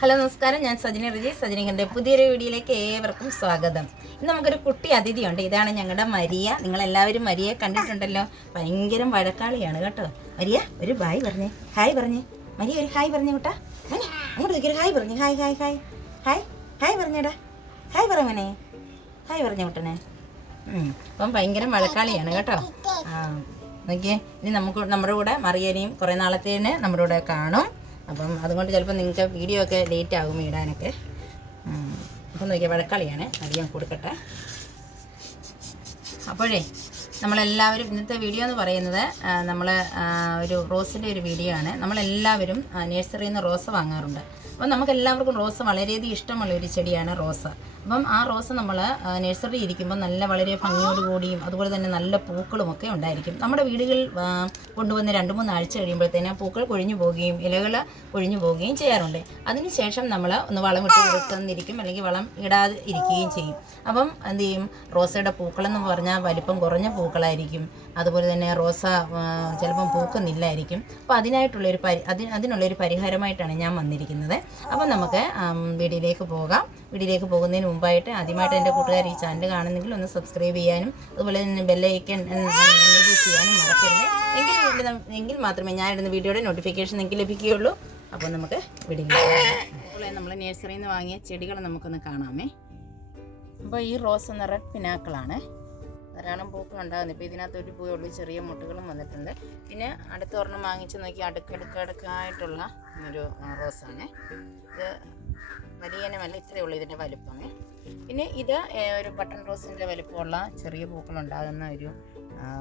Hello നമസ്കാരം. ഞാൻ സജിന റിജി സജിനികന്റെ പുതിയൊരു വീഡിയോയിലേക്ക് ഏവർക്കും സ്വാഗതം. ഇന്ന് നമുക്കൊരു കുട്ടി അതിഥിയുണ്ട്. ഇതാണ് ഞങ്ങളുടെ മരിയ. നിങ്ങളെല്ലാവരും മരിയെ കണ്ടിട്ടുണ്ടല്ലോ. ഭയങ്കര വഴക്കാളിയാണ് കേട്ടോ. മരിയ ഒരു ബായ് പറഞ്ഞേ. ഹായ് പറഞ്ഞേ. മരിയ ഒരു ഹായ് പറഞ്ഞേ കുട്ടാ. അങ്ങോട്ട് നിൽക്കൊരു ഹായ് പറഞ്ഞു. Hi hi hi hi hi പറഞ്ഞേടാ. Hi പറ മോനെ. ഹായ് പറഞ്ഞു കുട്ടനെ. അപ്പം ഭയങ്കര വഴക്കാളിയാണ് കേട്ടോ. ആ നോക്കിയേ. ഇനി നമുക്ക് നമ്മുടെ കൂടെ മറിയനെയും കുറേ നാളത്തേന് നമ്മുടെ കൂടെ കാണും. അപ്പം അതുകൊണ്ട് ചിലപ്പോൾ നിങ്ങൾക്ക് വീഡിയോ ഒക്കെ ലേറ്റ് ആകും ഇടാനൊക്കെ. അപ്പം നോക്കിയാൽ വഴക്കളിയാണ്. അത് ഞാൻ കൊടുക്കട്ടെ. അപ്പോഴേ നമ്മളെല്ലാവരും ഇന്നത്തെ വീഡിയോ എന്ന് പറയുന്നത് നമ്മൾ ഒരു റോസിന്റെ ഒരു വീഡിയോ ആണ്. നമ്മളെല്ലാവരും നേഴ്സറിയിൽ നിന്ന് റോസ് വാങ്ങാറുണ്ട്. അപ്പം നമുക്ക് എല്ലാവർക്കും റോസ് വളരെയധികം ഇഷ്ടമുള്ള ഒരു ചെടിയാണ് റോസ്. അപ്പം ആ റോസ് നമ്മൾ നഴ്സറി ഇരിക്കുമ്പോൾ നല്ല വളരെ ഭംഗിയോടുകൂടിയും അതുപോലെ തന്നെ നല്ല പൂക്കളും ഒക്കെ ഉണ്ടായിരിക്കും. നമ്മുടെ വീടുകളിൽ കൊണ്ടുവന്ന് രണ്ട് മൂന്ന് ആഴ്ച കഴിയുമ്പോഴത്തേനും പൂക്കൾ കൊഴിഞ്ഞു പോവുകയും ഇലകൾ കൊഴിഞ്ഞു പോവുകയും ചെയ്യാറുണ്ട്. അതിനുശേഷം നമ്മൾ ഒന്ന് വളം ഇട്ട് കൊടുക്കുന്നിരിക്കും അല്ലെങ്കിൽ വളം ഇടാതെ ഇരിക്കുകയും ചെയ്യും. അപ്പം എന്ത് ചെയ്യും? റോസയുടെ പൂക്കളെന്ന് പറഞ്ഞാൽ വലിപ്പം കുറഞ്ഞ പൂക്കളായിരിക്കും. അതുപോലെ തന്നെ റോസ ചിലപ്പം പൂക്കുന്നില്ലായിരിക്കും. അപ്പോൾ അതിനായിട്ടുള്ളൊരു പരി അതി അതിനുള്ളൊരു പരിഹാരമായിട്ടാണ് ഞാൻ വന്നിരിക്കുന്നത്. അപ്പം നമുക്ക് വീഡിയോയിലേക്ക് പോകാം. വീഡിയോയിലേക്ക് പോകുന്നതിന് മുമ്പായിട്ട് ആദ്യമായിട്ട് എന്റെ കൂട്ടുകാർ ഈ ചാനൽ കാണുന്നെങ്കിൽ ഒന്ന് സബ്സ്ക്രൈബ് ചെയ്യാനും അതുപോലെ തന്നെ ബെല്ലൈക്കൻ എനേബിൾ ചെയ്യാനും മറക്കരുത്. എങ്കിൽ എങ്കിൽ മാത്രമേ ഞാൻ ഇടുന്ന വീഡിയോയുടെ നോട്ടിഫിക്കേഷൻ നിങ്ങൾക്ക് ലഭിക്കുകയുള്ളൂ. അപ്പോൾ നമുക്ക് വീഡിയോ നമ്മൾ നഴ്സറിയിൽ നിന്ന് വാങ്ങിയ ചെടികൾ നമുക്കൊന്ന് കാണാമേ. അപ്പോൾ ഈ റോസ് എന്ന റെഡ് പിനാക്കളാണ്. ധാരാളം പൂക്കൾ ഉണ്ടാകുന്നു ഇപ്പോൾ ഇതിനകത്ത് ഒരു പൂ ഉള്ളു. ചെറിയ മുട്ടുകളും വന്നിട്ടുണ്ട്. പിന്നെ അടുത്ത ഒരെണ്ണം വാങ്ങിച്ച് നോക്കി. അടുക്കടുക്കടുക്കായിട്ടുള്ള ഒരു റോസാണ്. ഇത് വലിയനമല്ല ഇത്രയേ ഉള്ളൂ ഇതിന്റെ വലുപ്പമേ. പിന്നെ ഇത് ഒരു ബട്ടൺ റോസിന്റെ വലുപ്പമുള്ള ചെറിയ പൂക്കളുണ്ടാകുന്ന ഒരു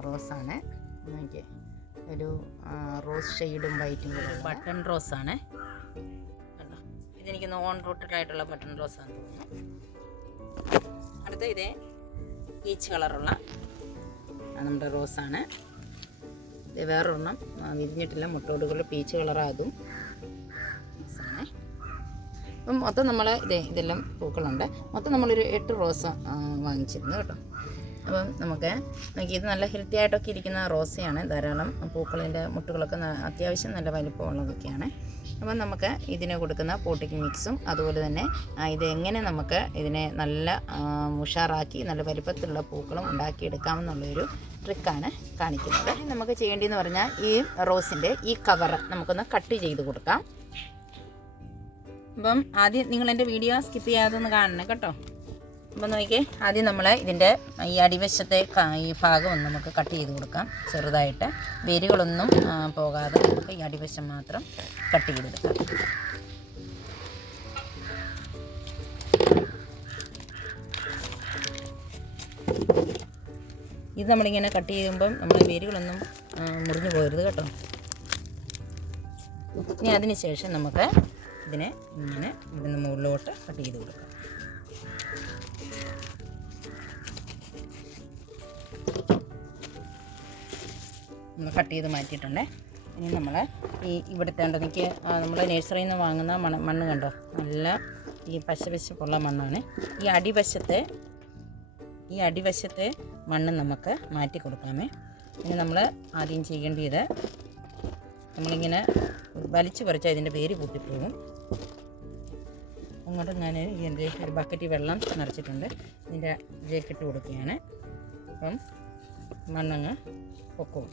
റോസാണ്. നോക്കിയേ. ഒരു റോസ് ഷെയ്ഡും വൈറ്റും ബട്ടൺ റോസാണ്. ഇതെനിക്ക് നോൺ റൂട്ടഡ് ആയിട്ടുള്ള ബട്ടൺ റോസാണ് തോന്നുന്നു. അടുത്ത ഇതേ. പീച്ച് കളറുള്ള നമ്മുടെ റോസാണ്. ഇത് വേറൊരെണ്ണം. വിരിഞ്ഞിട്ടില്ല. മുട്ടോടുകൾ പീച്ച് കളറാതും അപ്പം മൊത്തം നമ്മൾ ഇതേ ഇതെല്ലാം പൂക്കളുണ്ട്. മൊത്തം നമ്മളൊരു എട്ട് റോസ് വാങ്ങിച്ചിരുന്നു കേട്ടോ. അപ്പം നമുക്ക് നോക്കി ഇത് നല്ല ഹെൽത്തി ആയിട്ടൊക്കെ ഇരിക്കുന്ന റോസയാണ് ധാരാളം പൂക്കളിന്റെ മുട്ടുകളൊക്കെ അത്യാവശ്യം നല്ല വലിപ്പമുള്ളതൊക്കെയാണ്. അപ്പം നമുക്ക് ഇതിന് കൊടുക്കുന്ന പോട്ടിക് മിക്സും അതുപോലെ തന്നെ ഇത് എങ്ങനെ നമുക്ക് ഇതിനെ നല്ല ഉഷാറാക്കി നല്ല വലിപ്പത്തിലുള്ള പൂക്കളും ഉണ്ടാക്കിയെടുക്കാമെന്നുള്ളൊരു ട്രിക്കാണ് കാണിക്കുന്നത്. നമുക്ക് ചെയ്യേണ്ടതെന്ന് പറഞ്ഞാൽ ഈ റോസിന്റെ ഈ കവർ നമുക്കൊന്ന് കട്ട് ചെയ്ത് കൊടുക്കാം. അപ്പം ആദ്യം നിങ്ങൾ എന്റെ വീഡിയോ സ്കിപ്പ് ചെയ്യാതെ ഒന്ന് കാണണം കേട്ടോ. അപ്പം നോക്കിയേ ആദ്യം നമ്മൾ ഇതിന്റെ ഈ അടിവശത്തെ ഈ ഭാഗം ഒന്ന് നമുക്ക് കട്ട് ചെയ്ത് കൊടുക്കാം. ചെറുതായിട്ട് വേരുകളൊന്നും പോകാതെ നമുക്ക് ഈ അടിവശം മാത്രം കട്ട് ചെയ്തെടുക്കാം. ഇത് നമ്മളിങ്ങനെ കട്ട് ചെയ്യുമ്പം നമ്മൾ വേരുകളൊന്നും മുറിഞ്ഞു പോകരുത് കേട്ടോ. ഇനി അതിന് ശേഷം നമുക്ക് ഇതിനെ ഇങ്ങനെ ഇവിടുന്ന് മുകളിലോട്ട് കട്ട് ചെയ്ത് കൊടുക്കാം. നമ്മൾ കട്ട് ചെയ്ത് മാറ്റിയിട്ടുണ്ടേ. ഇനി നമ്മൾ ഈ ഇവിടുത്തെ ഉണ്ട് എനിക്ക് നമ്മൾ നേഴ്സറിയിൽ നിന്ന് വാങ്ങുന്ന മണ്ണ് മണ്ണ് കണ്ടോ? നല്ല ഈ പശ പശപ്പുള്ള മണ്ണാണ്. ഈ അടിവശത്തെ ഈ അടിവശത്തെ മണ്ണ് നമുക്ക് മാറ്റി കൊടുക്കാമേ. ഇനി നമ്മൾ ആദ്യം ചെയ്യേണ്ടത് നമ്മളിങ്ങനെ വലിച്ചു പറിച്ചാൽ ഇതിന്റെ പേര് കൂട്ടിപ്പോകും അങ്ങോട്ട് ഞാൻ ഇതിന്റെ ഒരു ബക്കറ്റ് വെള്ളം നിറച്ചിട്ടുണ്ട്. ഇതിന്റെ ഇതിലേക്ക് കൊടുക്കുകയാണ്. അപ്പം മണ്ണങ്ങ് പൊക്കവും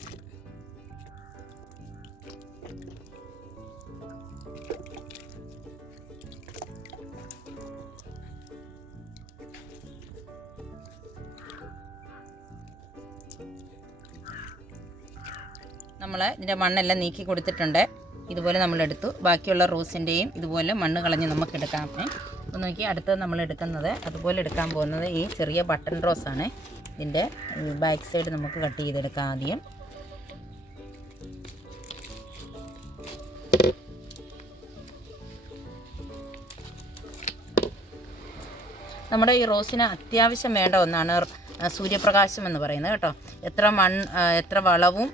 നമ്മൾ ഇതിന്റെ മണ്ണെല്ലാം നീക്കി കൊടുത്തിട്ടുണ്ട്. ഇതുപോലെ നമ്മൾ എടുത്തു. ബാക്കിയുള്ള റോസിന്റെയും ഇതുപോലെ മണ്ണ് കളഞ്ഞ് നമുക്ക് എടുക്കാം. അപ്പോൾ നോക്കി അടുത്തത് നമ്മൾ എടുക്കുന്നത് അതുപോലെ എടുക്കാൻ പോകുന്നത് ഈ ചെറിയ ബട്ടൺ റോസാണ്. ഇതിന്റെ ബാക്ക് സൈഡ് നമുക്ക് കട്ട് ചെയ്തെടുക്കാം ആദ്യം. നമ്മുടെ ഈ റോസിന് അത്യാവശ്യം വേണ്ട ഒന്നാണ് സൂര്യപ്രകാശം എന്ന് പറയുന്നത് കേട്ടോ. എത്ര മൺ എത്ര വളവും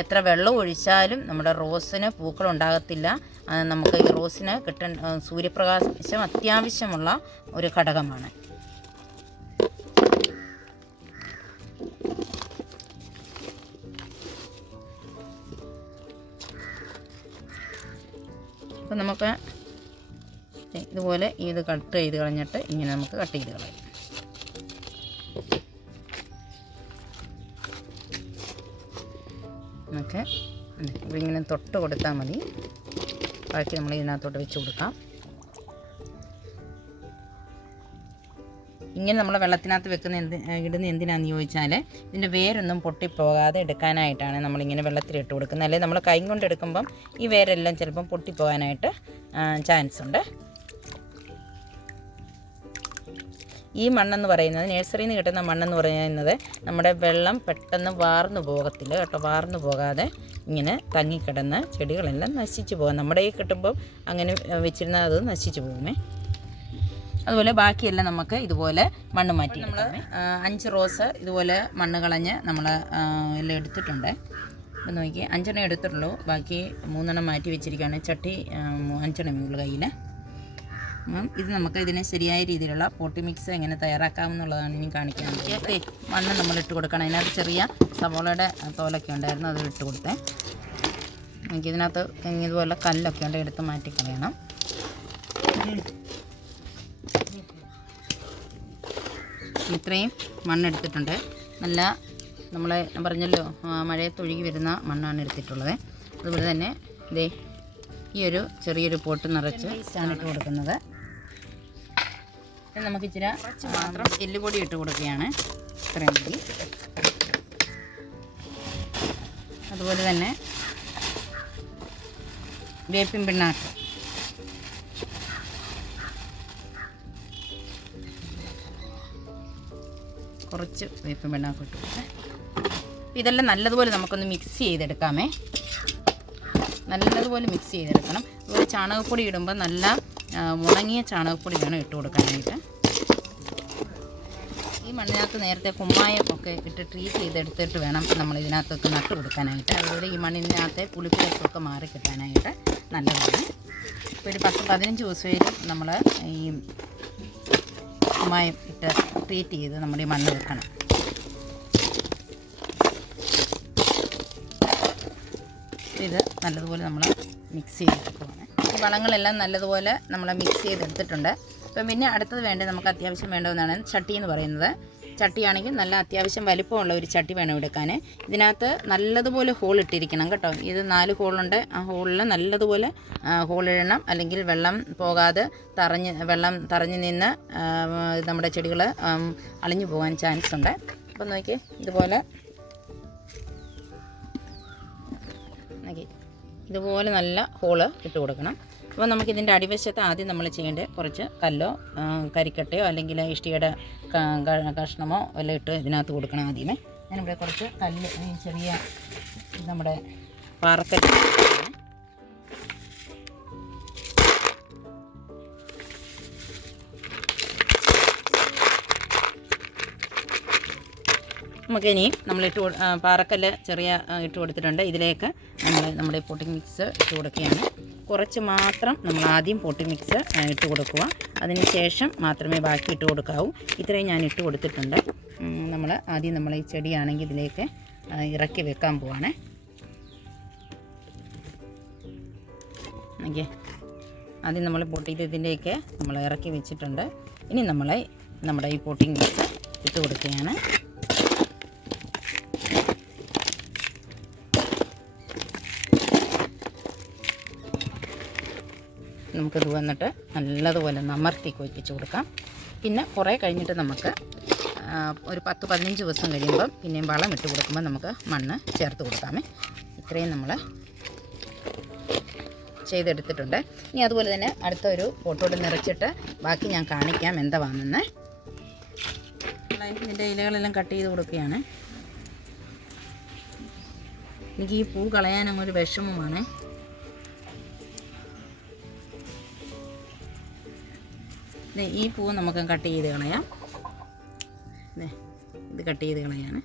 എത്ര വെള്ളം ഒഴിച്ചാലും നമ്മുടെ റോസിന് പൂക്കൾ ഉണ്ടാകത്തില്ല. നമുക്ക് ഈ റോസിന് കിട്ടേണ്ട സൂര്യപ്രകാശം അത്യാവശ്യമുള്ള ഒരു ഘടകമാണ്. അപ്പം നമുക്ക് ഇതുപോലെ ഇത് കട്ട് ചെയ്ത് കളഞ്ഞിട്ട് ഇങ്ങനെ നമുക്ക് കട്ട് ചെയ്ത് കളയാം. നമുക്ക് ഇങ്ങനെ തൊട്ട് കൊടുത്താൽ മതി. ബാക്കി നമ്മൾ ഇതിനകത്തോട്ട് വെച്ച് കൊടുക്കാം. ഇങ്ങനെ നമ്മൾ വെള്ളത്തിനകത്ത് വെക്കുന്ന എന്ത് ഇടുന്ന എന്തിനാണെന്ന് ചോദിച്ചാൽ ഇതിന്റെ വേരൊന്നും പൊട്ടിപ്പോകാതെ എടുക്കാനായിട്ടാണ് നമ്മളിങ്ങനെ വെള്ളത്തിലിട്ട് കൊടുക്കുന്നത്. അല്ലെങ്കിൽ നമ്മൾ കൈ കൊണ്ട് എടുക്കുമ്പം ഈ വേരെല്ലാം ചിലപ്പം പൊട്ടിപ്പോകാനായിട്ട് ചാൻസ് ഉണ്ട്. ഈ മണ്ണെന്ന് പറയുന്നത് നഴ്സറിയിൽ നിന്ന് കിട്ടുന്ന മണ്ണെന്ന് പറയുന്നത് നമ്മുടെ വെള്ളം പെട്ടെന്ന് വാർന്നു പോകത്തില്ല കേട്ടോ. വാർന്നു പോകാതെ ഇങ്ങനെ തങ്ങിക്കിടന്ന് ചെടികളെല്ലാം നശിച്ചു പോകും. നമ്മുടെ ഈ കിട്ടുമ്പോൾ അങ്ങനെ വെച്ചിരുന്നാൽ അത് നശിച്ചു പോകുമേ. അതുപോലെ ബാക്കിയെല്ലാം നമുക്ക് ഇതുപോലെ മണ്ണ് മാറ്റി നമ്മൾ അഞ്ച് റോസ് ഇതുപോലെ മണ്ണ് കളഞ്ഞ് നമ്മൾ എല്ലാം എടുത്തിട്ടുണ്ട്. അപ്പം നോക്കി അഞ്ചെണ്ണം എടുത്തിട്ടുള്ളൂ. ബാക്കി മൂന്നെണ്ണം മാറ്റി വെച്ചിരിക്കുകയാണ്. ചട്ടി അഞ്ചെണ്ണം ഉള്ളു കയ്യിൽ അപ്പം ഇത് നമുക്ക് ഇതിനെ ശരിയായ രീതിയിലുള്ള പോട്ടി മിക്സ് എങ്ങനെ തയ്യാറാക്കാമെന്നുള്ളതാണ് ഇനി കാണിക്കുന്നത് മണ്ണ് നമ്മൾ ഇട്ട് കൊടുക്കണം. അതിനകത്ത് ചെറിയ സവോളയുടെ തോലൊക്കെ ഉണ്ടായിരുന്നു അത് ഇട്ട് കൊടുത്തേ. നമുക്ക് ഇതിനകത്ത് ഇതുപോലെ കല്ലൊക്കെ ഉണ്ട് എടുത്ത് മാറ്റി കളയണം. ഇത്രയും മണ്ണെടുത്തിട്ടുണ്ട്. നല്ല നമ്മൾ ഞാൻ പറഞ്ഞല്ലോ മഴയത്ത് ഒഴുകി വരുന്ന മണ്ണാണ് എടുത്തിട്ടുള്ളത്. അതുപോലെ തന്നെ ഇതേ ഈ ഒരു ചെറിയൊരു പോട്ട് നിറച്ച് ചാണിട്ട് കൊടുക്കുന്നത്. നമുക്ക് ഇച്ചിരി മാത്രം. എല്ലുപൊടി ഇട്ട് കൊടുക്കുകയാണ്. ഇത്രയും മതി. അതുപോലെ തന്നെ വേപ്പിൻ പിണ്ണാക്ക്. കുറച്ച് വേപ്പിൻ പിണ്ണാക്ക് ഇട്ട് കൊടുക്കാം ഇതെല്ലാം നല്ലതുപോലെ നമുക്കൊന്ന് മിക്സ് ചെയ്തെടുക്കാമേ. നല്ലതുപോലെ മിക്സ് ചെയ്തെടുക്കണം. അതുപോലെ ചാണകപ്പൊടി ഇടുമ്പോൾ നല്ല ഉണങ്ങിയ ചാണകപ്പൊടി വേണം ഇട്ട് കൊടുക്കാനായിട്ട്. ഈ മണ്ണിനകത്ത് നേരത്തെ കുമ്മായം ഒക്കെ ഇട്ട് ട്രീറ്റ് ചെയ്തെടുത്തിട്ട് വേണം നമ്മൾ ഇതിനകത്തൊക്കെ നട്ട് കൊടുക്കാനായിട്ട്. അതുപോലെ ഈ മണ്ണിനകത്തെ പുളിപ്പിലൊക്കെ മാറി കിട്ടാനായിട്ട് നല്ലതാണ്. ഇപ്പോൾ ഒരു പത്ത് പതിനഞ്ച് ദിവസമായാലും നമ്മൾ ഈ കുമ്മായം ഇട്ട് ട്രീറ്റ് ചെയ്ത് നമ്മുടെ ഈ മണ്ണ് വെക്കണം. ഇത് നല്ലതുപോലെ നമ്മൾ മിക്സ് ചെയ്തെടുക്കുവാണ്. ഈ വളങ്ങളെല്ലാം നല്ലതുപോലെ നമ്മൾ മിക്സ് ചെയ്തെടുത്തിട്ടുണ്ട്. അപ്പം പിന്നെ അടുത്തത് വേണ്ടത് നമുക്ക് അത്യാവശ്യം വേണ്ടതെന്നാണ് ചട്ടി എന്ന് പറയുന്നത്. ചട്ടിയാണെങ്കിൽ നല്ല അത്യാവശ്യം വലിപ്പമുള്ള ഒരു ചട്ടി വേണം എടുക്കാൻ. ഇതിനകത്ത് നല്ലതുപോലെ ഹോൾ ഇട്ടിരിക്കണം കേട്ടോ. ഇത് നാല് ഹോളുണ്ട്. ആ ഹോളിൽ നല്ലതുപോലെ ഹോൾ ഇടണം. അല്ലെങ്കിൽ വെള്ളം പോകാതെ തറഞ്ഞ് വെള്ളം തറഞ്ഞു നിന്ന് നമ്മുടെ ചെടികൾ അളിഞ്ഞു പോകാൻ ചാൻസ് ഉണ്ട്. അപ്പം നോക്കി ഇതുപോലെ. നോക്കി. ഇതുപോലെ നല്ല ഹോൾ ഇട്ട് കൊടുക്കണം. അപ്പോൾ നമുക്കിതിന്റെ അടിവശത്ത് ആദ്യം നമ്മൾ ചെയ്യേണ്ടത് കുറച്ച് കല്ലോ കരിക്കട്ടയോ അല്ലെങ്കിൽ ക- കഷ്ണമോ എല്ലാം ഇട്ട് ഇതിനകത്ത് കൊടുക്കണം ആദ്യമേ. ഞാനിവിടെ കുറച്ച് കല്ല് ചെറിയ നമ്മുടെ പാറക്കല്ല് നമുക്ക് ഇനി നമ്മൾ ഇട്ട് പാറക്കല്ല് ചെറിയ ഇട്ട് കൊടുത്തിട്ടുണ്ട്. ഇതിലേക്ക് നമ്മൾ നമ്മുടെ പൊട്ടിങ് മിക്സ് ഇട്ട് കൊടുക്കുകയാണ്. കുറച്ച് മാത്രം നമ്മൾ ആദ്യം പൊട്ടി മിക്സ് ഇട്ട് കൊടുക്കുക. അതിന് ശേഷം മാത്രമേ ബാക്കി ഇട്ട് കൊടുക്കാവൂ. ഇത്രയും ഞാൻ ഇട്ട് കൊടുത്തിട്ടുണ്ട്. നമ്മൾ ആദ്യം നമ്മൾ ഈ ചെടിയാണെങ്കിൽ ഇതിലേക്ക് ഇറക്കി വെക്കാൻ പോവാണേ. ആദ്യം നമ്മൾ പൊട്ടിയത് ഇതിന്റെയൊക്കെ നമ്മൾ ഇറക്കി വെച്ചിട്ടുണ്ട്. ഇനി നമ്മൾ നമ്മുടെ ഈ പൊട്ടിങ് മിക്സ് ഇട്ട് കൊടുക്കുകയാണ്. നമുക്കിത് വന്നിട്ട് നല്ലതുപോലെ നമർത്തി കൊയ്പ്പിച്ച് കൊടുക്കാം. പിന്നെ കുറേ കഴിഞ്ഞിട്ട് നമുക്ക് ഒരു പത്ത് പതിനഞ്ച് ദിവസം കഴിയുമ്പം പിന്നെയും വളം ഇട്ട് കൊടുക്കുമ്പോൾ നമുക്ക് മണ്ണ് ചേർത്ത് കൊടുക്കാമേ. ഇത്രയും നമ്മൾ ചെയ്തെടുത്തിട്ടുണ്ട്. ഇനി അതുപോലെ തന്നെ അടുത്ത ഒരു നിറച്ചിട്ട് ബാക്കി ഞാൻ കാണിക്കാം എന്താ എന്താണെന്ന് ഇതിന്റെ ഇലകളെല്ലാം കട്ട് ചെയ്ത് കൊടുക്കുകയാണ്. എനിക്ക് ഈ പൂ കളയാനും ഒരു വിഷമമാണ്. ഈ പൂ നമുക്ക് കട്ട് ചെയ്ത് കളയാം. ഇത് കട്ട് ചെയ്ത് കളയാണ്.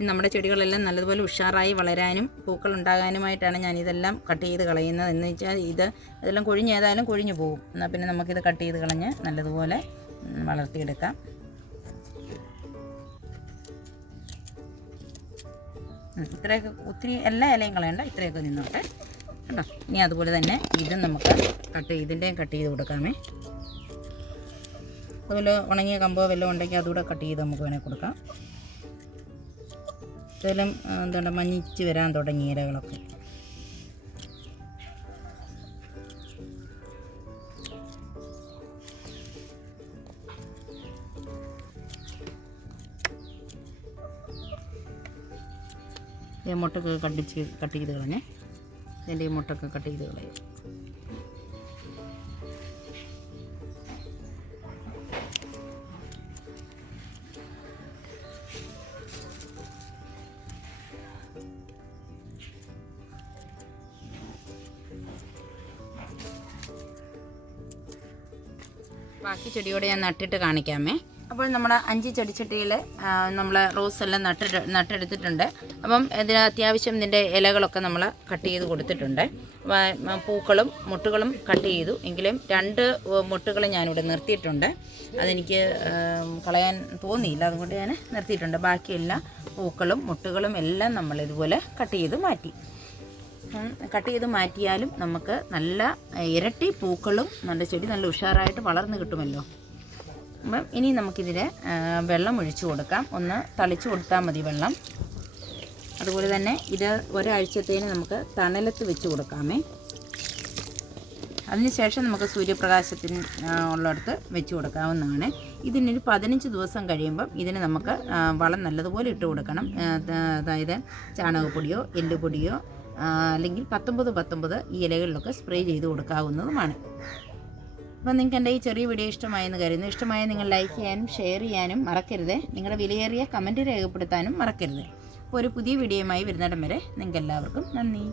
നമ്മുടെ ചെടികളെല്ലാം നല്ലതുപോലെ ഉഷാറായി വളരാനും പൂക്കൾ ഉണ്ടാകാനുമായിട്ടാണ് ഞാൻ ഇതെല്ലാം കട്ട് ചെയ്ത് കളയുന്നത്. എന്ന് വെച്ചാൽ ഇത് ഇതെല്ലാം കൊഴിഞ്ഞ് ഏതായാലും കൊഴിഞ്ഞു പോകും എന്നാൽ പിന്നെ നമുക്കിത് കട്ട് ചെയ്ത് കളഞ്ഞ് നല്ലതുപോലെ വളർത്തിയെടുക്കാം. ഇത്രയൊക്കെ ഒത്തിരി എല്ലാ ഇലയും കളയണ്ട ഇത്രയൊക്കെ നിന്നോട്ടെ. കേട്ടോ ഇനി അതുപോലെ തന്നെ ഇതും നമുക്ക് കട്ട് ഇതിന്റെയും കട്ട് ചെയ്ത് കൊടുക്കാമേ. അതുപോലെ ഉണങ്ങിയ കമ്പോ വല്ലതും ഉണ്ടെങ്കിൽ അതുകൂടെ കട്ട് ചെയ്ത് നമുക്ക് വേണേൽ കൊടുക്കാം. ഇതിലും എന്താണ് മഞ്ഞിച്ച് വരാൻ തുടങ്ങി ഇലകളൊക്കെ. ഈ മുട്ടൊക്കെ കണ്ടിച്ച് കട്ട് ചെയ്ത് കളഞ്ഞേ ഇതിന്റെ ഈ മുട്ടൊക്കെ കട്ട് ചെയ്ത് കളയും. ബാക്കി ചെടിയോടെ ഞാൻ നട്ടിട്ട് കാണിക്കാമേ. അപ്പോൾ നമ്മൾ അഞ്ച് ചെടിച്ചട്ടിയിൽ നമ്മൾ റോസ് എല്ലാം നട്ടിട്ട് നട്ടെടുത്തിട്ടുണ്ട്. അപ്പം ഇതിന് അത്യാവശ്യം ഇതിന്റെ ഇലകളൊക്കെ നമ്മൾ കട്ട് ചെയ്ത് കൊടുത്തിട്ടുണ്ട്. പൂക്കളും മുട്ടുകളും കട്ട് ചെയ്തു. എങ്കിലും രണ്ട് മുട്ടുകൾ ഞാനിവിടെ നിർത്തിയിട്ടുണ്ട്. അതെനിക്ക് കളയാൻ തോന്നിയില്ല. അതുകൊണ്ട് ഞാൻ നിർത്തിയിട്ടുണ്ട്. ബാക്കിയെല്ലാം പൂക്കളും മുട്ടുകളും എല്ലാം നമ്മൾ ഇതുപോലെ കട്ട് ചെയ്ത് മാറ്റി. കട്ട് ചെയ്ത് മാറ്റിയാലും നമുക്ക് നല്ല ഇരട്ടി പൂക്കളും നല്ല ചെടി നല്ല ഉഷാറായിട്ട് വളർന്നു കിട്ടുമല്ലോ. അപ്പം ഇനി നമുക്കിതിൽ വെള്ളം ഒഴിച്ചു കൊടുക്കാം. ഒന്ന് തളിച്ചു കൊടുത്താൽ മതി വെള്ളം. അതുപോലെ തന്നെ ഇത് ഒരാഴ്ചത്തേന് നമുക്ക് തണലത്ത് വെച്ച് കൊടുക്കാമേ. അതിനുശേഷം നമുക്ക് സൂര്യപ്രകാശത്തിന് ഉള്ളിടത്ത് വെച്ച് കൊടുക്കാവുന്നതാണ്. ഇതിനൊരു പതിനഞ്ച് ദിവസം കഴിയുമ്പം ഇതിന് നമുക്ക് വളം നല്ലതുപോലെ ഇട്ട് കൊടുക്കണം. അതായത് ചാണകപ്പൊടിയോ എല്ലുപൊടിയോ അല്ലെങ്കിൽ പത്തൊമ്പത് പത്തൊമ്പത് ഈ ഇലകളിലൊക്കെ സ്പ്രേ ചെയ്ത് കൊടുക്കാവുന്നതുമാണ്. അപ്പോൾ നിങ്ങൾക്ക് എന്റെ ഈ ചെറിയ വീഡിയോ ഇഷ്ടമായെന്ന് കരുതുന്നു. ഇഷ്ടമായ നിങ്ങൾ ലൈക്ക് ചെയ്യാനും ഷെയർ ചെയ്യാനും മറക്കരുത്. നിങ്ങളുടെ വിലയേറിയ കമന്റ് രേഖപ്പെടുത്താനും മറക്കരുത്. അപ്പോൾ ഒരു പുതിയ വീഡിയോയുമായി വരുന്നിടം വരെ നിങ്ങൾക്ക് എല്ലാവർക്കും നന്ദി.